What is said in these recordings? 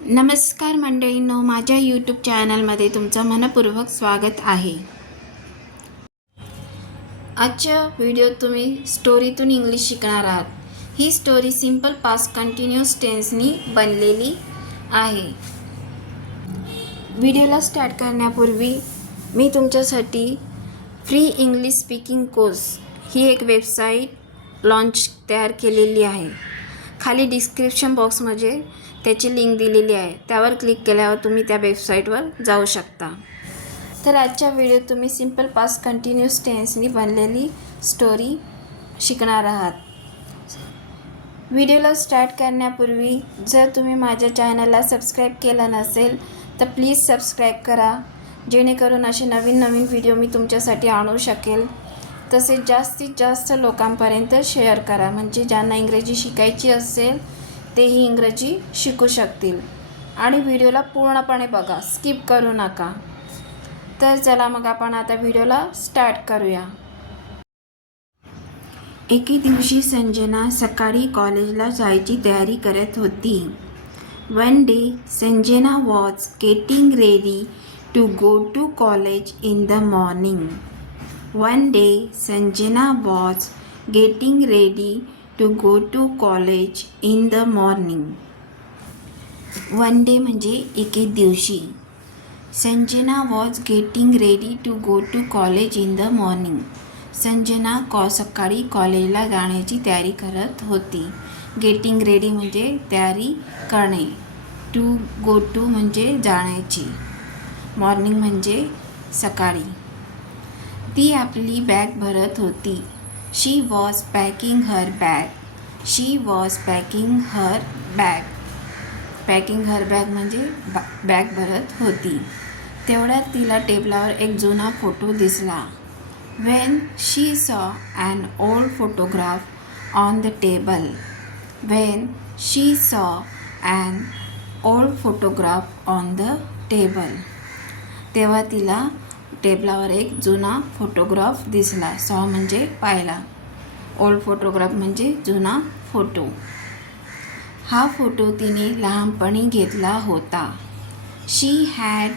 नमस्कार मंडळींनो माझ्या यूट्यूब चॅनलमध्ये तुमचं मनपूर्वक स्वागत आहे. आजच्या व्हिडिओत तुम्ही स्टोरीतून इंग्लिश शिकणार आहात. ही स्टोरी सिंपल पास्ट कंटिन्युअस टेन्सनी बनलेली आहे. व्हिडिओला स्टार्ट करण्यापूर्वी मी तुमच्यासाठी फ्री इंग्लिश स्पीकिंग कोर्स ही एक वेबसाईट लॉन्च तयार केलेली आहे. खाली डिस्क्रिप्शन बॉक्समध्ये त्याची लिंक दिलेली आहे. त्यावर क्लिक केल्यावर तुम्ही त्या वेबसाईटवर जाऊ शकता. तर आजच्या व्हिडिओत तुम्ही सिंपल पास कंटिन्युअस टेन्सनी बनलेली स्टोरी शिकणार आहात. व्हिडिओला स्टार्ट करण्यापूर्वी जर तुम्ही माझ्या चॅनलला सबस्क्राईब केलं नसेल तर प्लीज सबस्क्राईब करा. जेणेकरून असे नवीन नवीन व्हिडिओ मी तुमच्यासाठी आणू शकेल. तसेच जास्तीत जास्त लोकांपर्यंत शेअर करा. म्हणजे ज्यांना इंग्रजी शिकायची असेल तेही इंग्रजी शिकू शकतील. आणि व्हिडिओला पूर्णपणे बघा स्किप करू नका. तर चला मग आपण आता व्हिडिओला स्टार्ट करूया. एके दिवशी संजना सकाळी कॉलेजला जायची तयारी करत होती. One day Sanjana was getting ready to go to college in the morning one day Sanjana was getting ready to go to college in the morning one day म्हणजे एके दिवशी. Sanjana was getting ready to go to college in the morning Sanjana कॉ सकाळी कॉलेजला जाण्याची तयारी करत होती. गेटिंग रेडी म्हणजे तयारी करणे. टू गो टू म्हणजे जाण्याची. मॉर्निंग म्हणजे सकाळी. ती आपली बॅग भरत होती. She was packing her bag she was packing her bag packing her bag म्हणजे बॅ बॅग भरत होती. तेवढ्यात तिला टेबलावर एक जुना फोटो दिसला. When she saw an old photograph on the table when she saw an old photograph on the table तेव्हा तिला टेबलावर एक जुना फोटोग्राफ दिसला. सॉ म्हणजे पाहिला. ओल्ड फोटोग्राफ म्हणजे जुना फोटो हा फोटो तिने लहानपणी घेतला होता. She had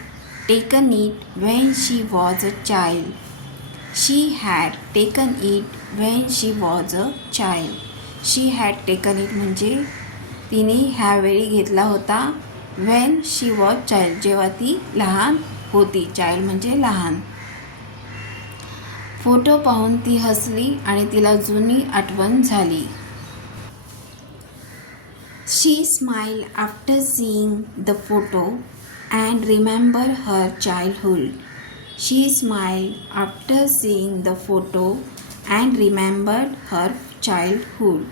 taken it when she was a child she had taken it when she was a child she had taken it म्हणजे तिने ह्यावेळी घेतला होता वेन शी वॉज चाइल्ड जेव्हा ती लहान होती चाइल्ड म्हणजे लहान. फोटो पाहून ती हसली आणि तिला जुनी आठवण झाली. She smile after seeing the photo and remember her childhood she smile after seeing the photo and remember her childhood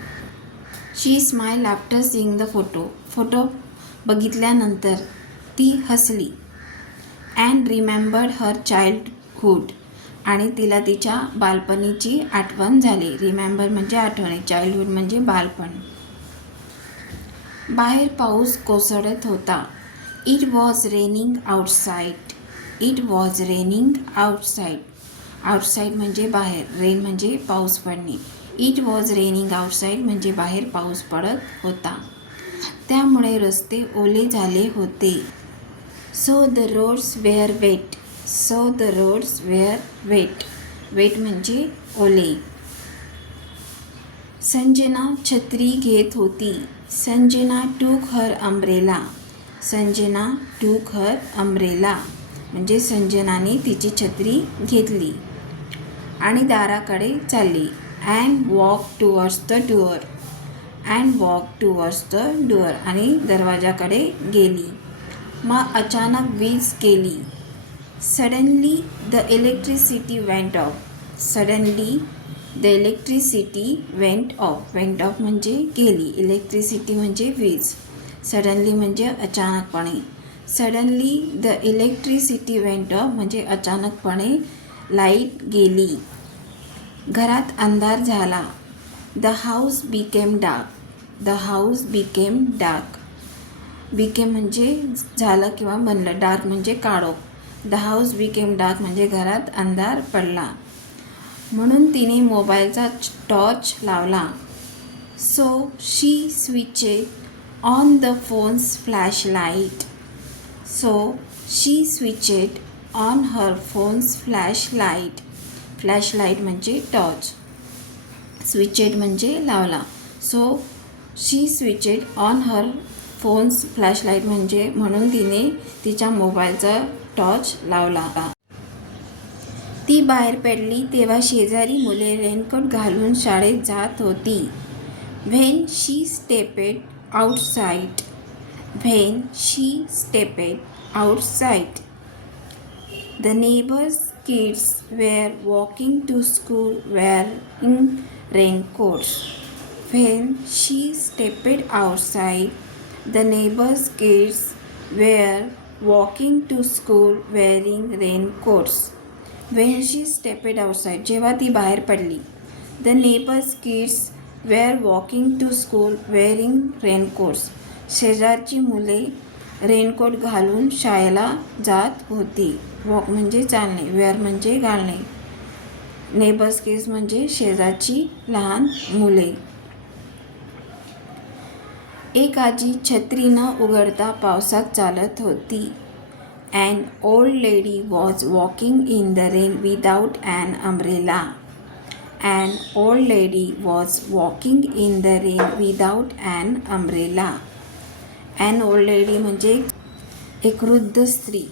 she smile after seeing the photo photo बघितल्यानंतर ती हसली. अँड रिमेंबर्ड हर चाइल्डहूड आणि तिला तिच्या बालपणीची आठवण झाली. Remember म्हणजे आठवणी चाइल्डहूड म्हणजे बालपण. बाहेर पाऊस कोसळत होता. It was raining outside it was raining outside outside म्हणजे बाहेर. रेन म्हणजे पाऊस पडणे. इट वॉज रेनिंग आउटसाईड म्हणजे बाहेर पाऊस पडत होता. त्यामुळे रस्ते ओले झाले होते. So the roads were wet so the roads were wet wet म्हणजे ओले. संजना छत्री घेत होती. संजना टूक हर अम्ब्रेला संजना टूक हर अम्ब्रेला म्हणजे संजनाने तिची छत्री घेतली. आणि दाराकडे चालली. And walk towards the door and walk towards the door आणि दरवाजाकडे गेली. मग अचानक वीज गेली suddenly the electricity went off suddenly the electricity went off went off म्हणजे गेली. इलेक्ट्रिसिटी म्हणजे वीज. सडनली म्हणजे अचानकपणे. Suddenly the electricity went off म्हणजे अचानकपणे लाइट गेली. घरात अंधार झाला. The house became dark the house became dark became म्हणजे झालं किंवा बनलं. डार्क म्हणजे काळोख. द हाऊस बिकेम डार्क म्हणजे घरात अंधार पडला. म्हणून तिने मोबाईलचा टॉर्च लावला. So she switched on the phone's flash light so she switched on her phone's flash light flash light म्हणजे टॉर्च. स्विचेड म्हणजे लावला. So she switched on her phone's flashlight म्हणजे म्हणून तिने तिच्या मोबाईलचा टॉर्च लावला ती बाहेर पडली तेव्हा शेजारी मुले रेनकोट घालून शाळेत जात होती. When she stepped outside. When she stepped outside. The neighbours kids were walking to school were in raincoats. When she stepped outside. The neighbors' kids were walking to school wearing raincoats. When she stepped outside, जेव्हा ती बाहेर पडली the neighbors' kids were walking to school wearing raincoats. शेजारची मुले raincoat घालून शाळेला जात होती वॉक म्हणजे चालणे वेअर म्हणजे घालणे नेबर्स केस म्हणजे शेजारची लहान मुले एक आजी छत्री न उघडता पावसात चालत होती. And old lady was walking in the rain without an umbrella and old lady was walking in the rain without an umbrella and old lady म्हणजे एक वृद्ध स्त्री.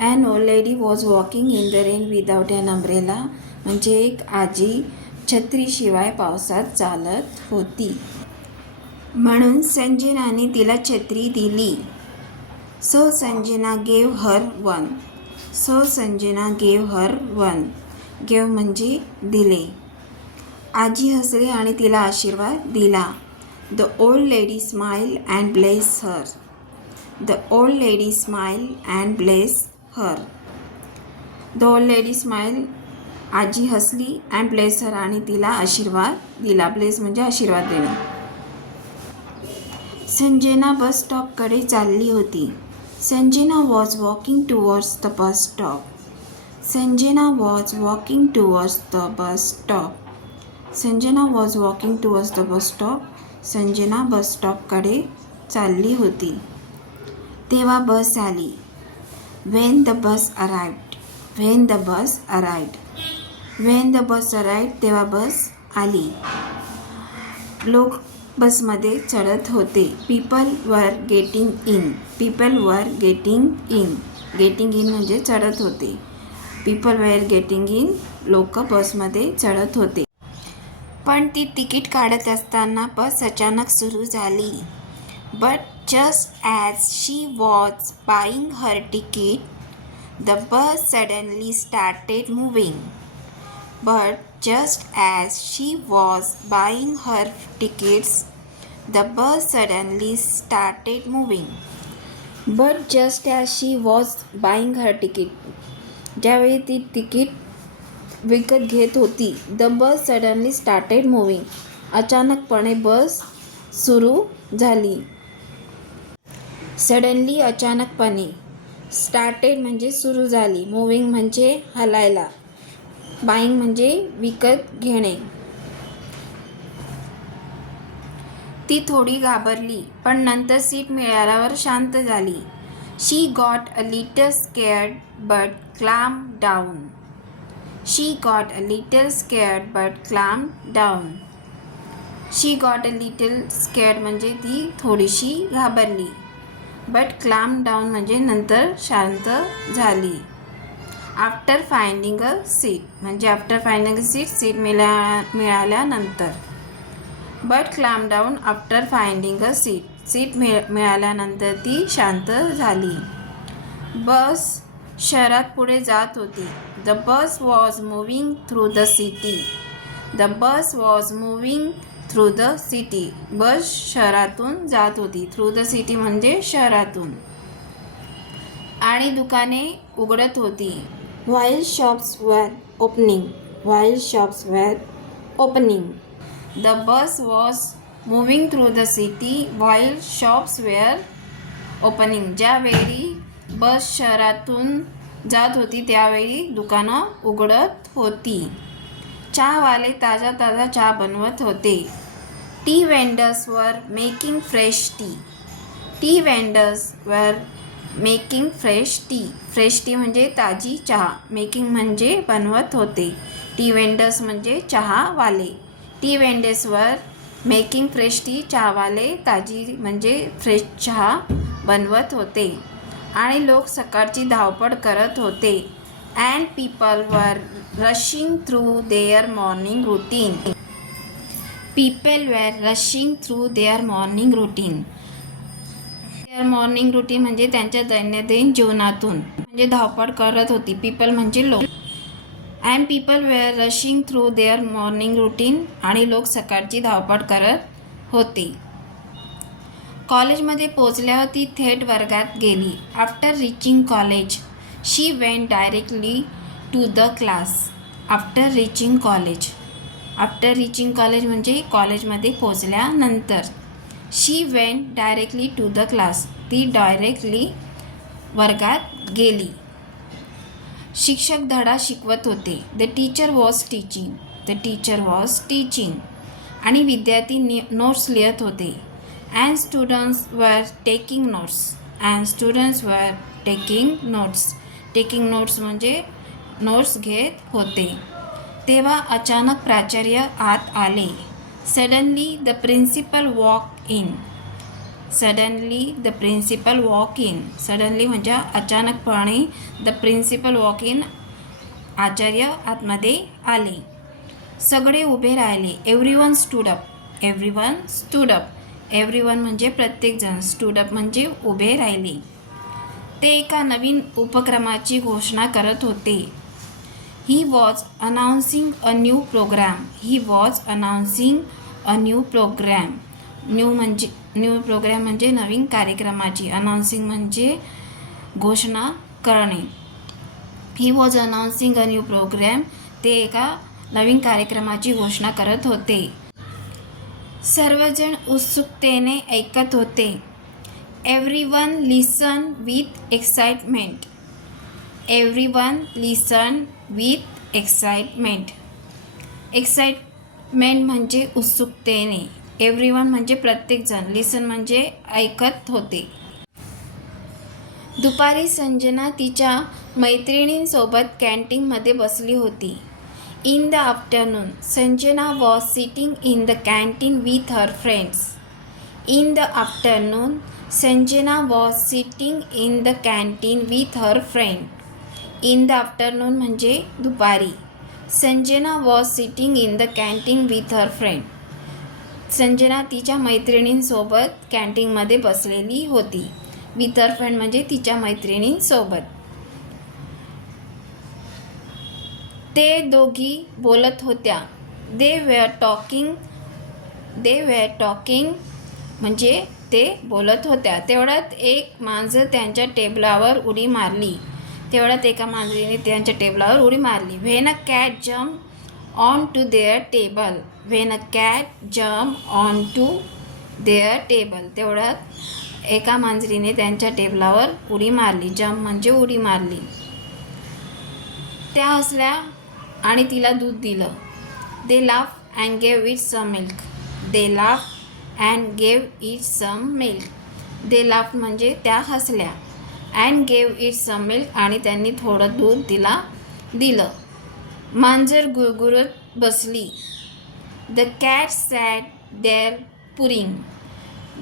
And old lady was walking in the rain without an umbrella म्हणजे एक आजी छत्रीशिवाय पावसात चालत होती. म्हणून संजनाने तिला छत्री दिली. So Sanjana gave her one so Sanjana gave her one gave म्हणजे दिले. आजी हसली आणि तिला आशीर्वाद दिला. The old lady smile and bless her the old lady smile and bless her the old lady smile आजी हसली अँड ब्लेस हर आणि तिला आशीर्वाद दिला. ब्लेस म्हणजे आशीर्वाद देणे. संजना बस स्टॉपकडे चालली होती. Sanjana was walking towards the bus stop Sanjana was walking towards the bus stop Sanjana was walking towards the bus stop Sanjana bus स्टॉपकडे चालली होती. तेव्हा बस आली. When the bus arrived when the bus arrived when the bus arrived तेव्हा bus आली. लोक बसमध्ये चढत होते. People were getting in. People were getting in. Getting in म्हणजे चढत होते. People were getting in. लोक बसमध्ये चढत होते. पण ती तिकीट काढत असताना बस अचानक सुरू झाली. But just as she was buying her ticket the bus suddenly started moving But just as she was buying her tickets, the bus suddenly started moving. But just as she was buying her ticket, ज्यावेळी ती ticket विकत घेत होती the bus suddenly started moving अचानकपणे bus सुरू झाली suddenly अचानकपणे started म्हणजे सुरू झाली मुव्हिंग म्हणजे हलायला बाईंग म्हणजे विकत घेणे. ती थोडी घाबरली पण नंतर सीट मिळाल्यावर शांत झाली. She got a little scared but calm down she got a little scared but calm down she got a little scared म्हणजे ती थोडीशी घाबरली बट क्लाम डाऊन म्हणजे नंतर शांत झाली. आफ्टर फाइंडिंग अ सीट म्हणजे after finding a seat seat मिळा मिळाल्यानंतर. But calm down after finding a seat seat मिळ मिळाल्यानंतर ती शांत झाली. बस शहरात पुढे जात होती. The bus was moving through the city the bus was moving through the city bus शहरातून जात होती. थ्रू द सिटी म्हणजे शहरातून. आणि दुकाने उघडत होती. While shops were opening while shops were opening the bus was moving through the city while shops were opening ज्यावेळी बस शहरातून जात होती त्यावेळी दुकानं उघडत होती चहावाले ताजा ताजा चहा बनवत होते tea vendors were making fresh tea tea vendors were making fresh tea. Fresh tea म्हणजे ताजी चहा. मेकिंग म्हणजे बनवत होते. टी वेंडर्स म्हणजे चहावाले. टी वेंडर्सवर मेकिंग फ्रेश टी चहावाले ताजी म्हणजे फ्रेश चहा बनवत होते. आणि लोक सकाळची धावपळ करत होते. And people were rushing through their morning routine. People were rushing through their morning routine. तर मॉर्निंग रुटीन म्हणजे त्यांच्या दैनंदिन जीवनातून. म्हणजे धावपळ करत होती. पीपल म्हणजे लोक. And people were rushing through their morning routine आणि लोक सकाळची धावपळ करत होते. कॉलेजमध्ये पोचल्यावर ती थेट वर्गात गेली. After reaching college she went directly to the class after reaching college after reaching college म्हणजे कॉलेजमध्ये पोचल्यानंतर she went directly to the class ती डायरेक्टली वर्गात गेली. शिक्षक धडा शिकवत होते. The teacher was teaching the teacher was teaching आणि विद्यार्थी नोट्स लिहित होते. And students were taking notes and students were taking notes taking notes म्हणजे नोट्स घेत होते. तेव्हा अचानक प्राचार्य आत आले. Suddenly the principal walk in suddenly the principal walk in suddenly म्हणजे अचानकपणे द प्रिन्सिपल वॉक इन आचार्य आतमध्ये आले. सगळे उभे राहिले. Every one stood up every one stood up every one म्हणजे प्रत्येकजण स्टूडअप म्हणजे उभे राहिले. ते एका नवीन उपक्रमाची घोषणा करत होते. He was announcing a new programme he was announcing a new programme new म्हणजे न्यू प्रोग्रॅम म्हणजे नवीन कार्यक्रमाची अनाऊन्सिंग म्हणजे घोषणा करणे. He was announcing a new programme ते एका नवीन कार्यक्रमाची घोषणा करत होते. सर्वजण उत्सुकतेने ऐकत होते. Everyone listen with excitement everyone listen with excitement excitement म्हणजे उत्सुकतेने. एव्हरी वन म्हणजे प्रत्येकजण. लिसन म्हणजे ऐकत होते. दुपारी संजना तिच्या मैत्रिणींसोबत कॅन्टीनमध्ये बसली होती. In the afternoon Sanjana was sitting in the canteen with her friends in the afternoon Sanjana was sitting in the canteen with her friend in the afternoon म्हणजे दुपारी. Sanjana was sitting in the canteen with her friend Sanjana तिच्या मैत्रिणींसोबत कॅन्टीनमध्ये बसलेली होती. With her friend म्हणजे तिच्या मैत्रिणींसोबत. ते दोघी बोलत होत्या. They were talking they were talking म्हणजे ते बोलत होत्या. तेवढ्यात एक मांजर त्यांच्या टेबलावर उडी मारली. तेवढ्यात एका मांजरीने त्यांच्या टेबलावर उडी मारली. When a cat jump on to their table when a cat jump on to their table तेवढ्यात एका मांजरीने त्यांच्या टेबलावर उडी मारली. जम्प म्हणजे उडी मारली. त्या हसल्या आणि तिला दूध दिलं. They laugh and gave it some milk they laugh and gave it some milk they laugh म्हणजे त्या हसल्या and gave it some milk आणि त्यांनी थोडं दूध तिला दिलं. मांजर गुरगुरत बसली. The cat sat there purring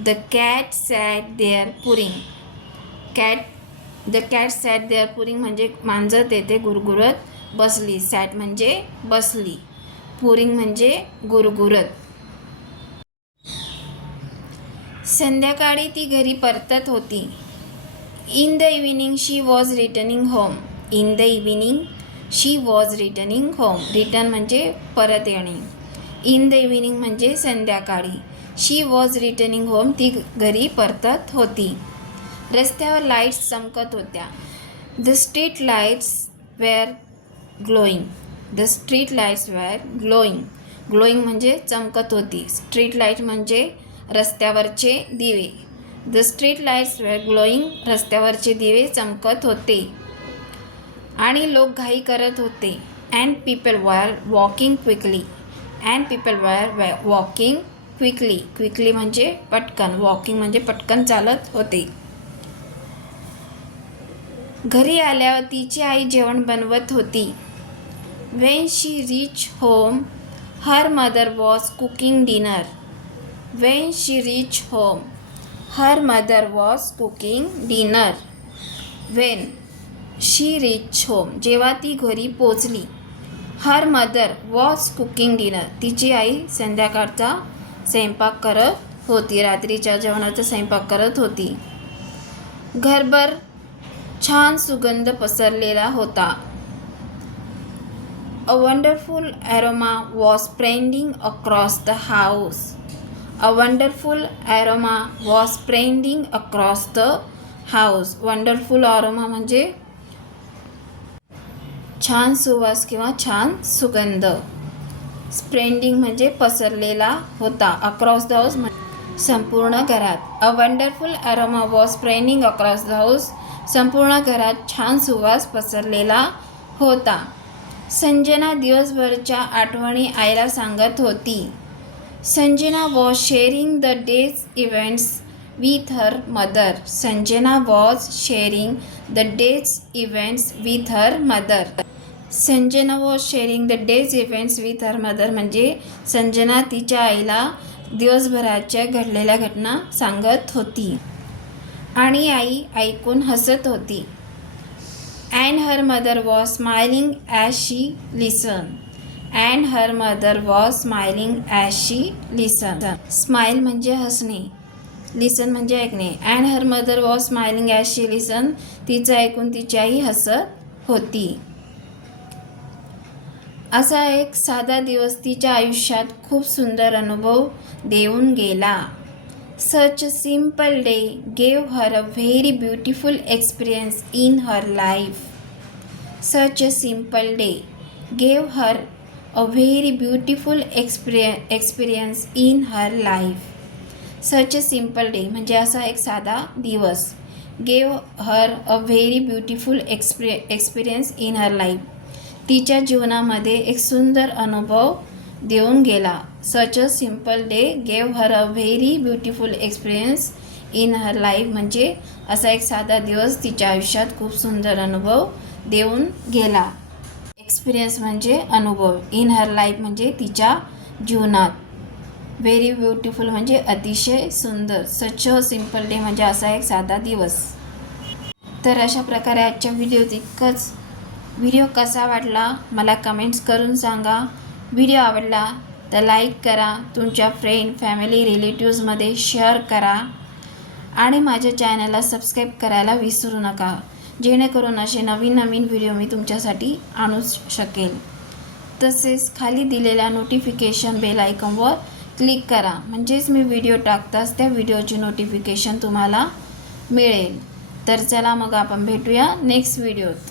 the cat sat there purring cat the cat sat there purring म्हणजे मांजर तेथे गुरगुरत बसली. सॅट म्हणजे बसली. पुरिंग म्हणजे गुरगुरत. संध्याकाळी ती घरी परतत होती. In the evening she was returning home in the evening she was returning home return म्हणजे परत येणे. इन द इव्हिनिंग म्हणजे संध्याकाळी. शी वॉज रिटर्निंग होम ती घरी परतत होती. रस्त्यावर लाईट्स चमकत होत्या. The street lights were glowing the street lights were glowing glowing म्हणजे चमकत होती. स्ट्रीट लाइट म्हणजे रस्त्यावरचे दिवे. The street lights were glowing रस्त्यावरचे दिवे चमकत होते. आणि लोक घाई करत होते. And people were walking quickly and people were walking quickly quickly म्हणजे पटकन. वॉकिंग म्हणजे पटकन चालत होते. घरी आल्यावर तिची आई जेवण बनवत होती. When she reach home her mother was cooking dinner when she reach home her mother was cooking dinner when she reach home जेव्हा ती घरी पोचली her mother was cooking dinner. तिची आई संध्याकाळचा स्वयंपाक करत होती. रात्रीच्या जेवणाचा स्वयंपाक करत होती. घरभर छान सुगंध पसरलेला होता. A wonderful aroma was spreading across the house a wonderful aroma was spreading across the house wonderful aroma म्हणजे छान सुवास किंवा छान सुगंध. स्प्रेंडिंग म्हणजे पसरलेला होता. अक्रॉस द हाऊस संपूर्ण घरात. A wonderful aroma was spreading across the house संपूर्ण घरात छान सुवास पसरलेला होता. संजना दिवसभरच्या आठवणी आईला सांगत होती. Sanjana was sharing the day's events with her mother Sanjana was sharing the day's events with her mother Sanjana was sharing the day's events with her mother म्हणजे संजना तिच्या आईला दिवसभराच्या घडलेल्या घटना सांगत होती. आणि आई ऐकून हसत होती. And her mother was smiling as she listen and her mother was smiling as she listen smile म्हणजे हसणे. लिसन म्हणजे ऐकणे. And her mother was smiling as she listen तिचं ऐकून तिची आई हसत होती. असा एक साधा दिवस तिच्या आयुष्यात खूप सुंदर अनुभव देऊन गेला. Such simple day gave her a very beautiful experience in her life such a simple day gave her a very beautiful experience experience in her life such a simple day म्हणजे असा एक साधा दिवस gave her a very beautiful experience experience in her life तिच्या जीवनामध्ये एक सुंदर अनुभव देऊन गेला. Such a simple day gave her a very beautiful experience in her life म्हणजे असा एक साधा दिवस तिच्या आयुष्यात खूप सुंदर अनुभव देऊन गेला. एक्सपिरियन्स म्हणजे अनुभव. इन हर लाईफ म्हणजे तिच्या जीवनात. व्हेरी ब्युटिफुल म्हणजे अतिशय सुंदर. सच अ सिंपल डे म्हणजे असा एक साधा दिवस. तर अशा प्रकारे आजच्या व्हिडिओत इतकंच. व्हिडिओ कसा वाटला मला कमेंट्स करून सांगा. व्हिडिओ आवडला तर लाईक करा तुमच्या फ्रेंड फॅमिली रिलेटिव्समध्ये शेअर करा. आणि माझ्या चॅनलला सबस्क्राईब करायला विसरू नका जेणेकरून असे नवीन नवीन व्हिडिओ मी तुमच्यासाठी आणू शकेल. तसेच खाली दिलेल्या नोटिफिकेशन बेल आयकॉनवर क्लिक करा म्हणजेच मी व्हिडिओ टाकताच त्या व्हिडिओची नोटिफिकेशन तुम्हाला मिळेल. तर चला मग आपण भेटूया नेक्स्ट व्हिडिओत